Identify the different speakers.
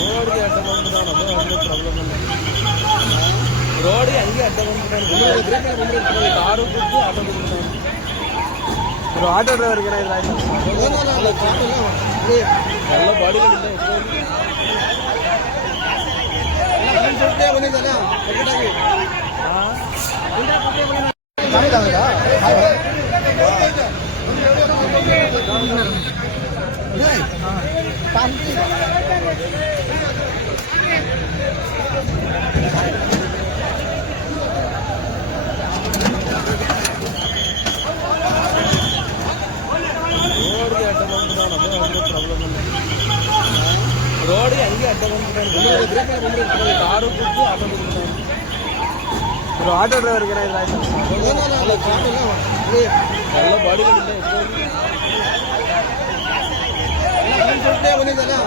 Speaker 1: ರೋಡ್ಗೆ ಅಡ್ಡ ಬಂದ್ಬಿಟ್ಟಾನ ಅದು ಒಂದು ಪ್ರಾಬ್ಲಮ್ ರೋಡ್ಗೆ ಹಂಗೆ ಅಡ್ಡ ಬಂದ್ಬಿಟ್ಟಾನ ಕಾರು ಬಿದ್ದು ಆಟೋ ಬಿದ್ಬಿಟ್ಟಾನ
Speaker 2: ஒரு ஆட்டோ டிரைவர்
Speaker 1: நல்ல பாடி
Speaker 3: பண்ணிட்டாங்க
Speaker 1: అడ్డం ప్రాబ్లం రోడ్ అడిగి అడ్డం పంపుతాను కారు గుర్తు అడ్డం పంపుతాను
Speaker 2: ஒரு ஆட்டோ டிரைவர்
Speaker 1: நல்ல பாடி
Speaker 3: சொல்லிட்டே பண்ணிருந்தாங்க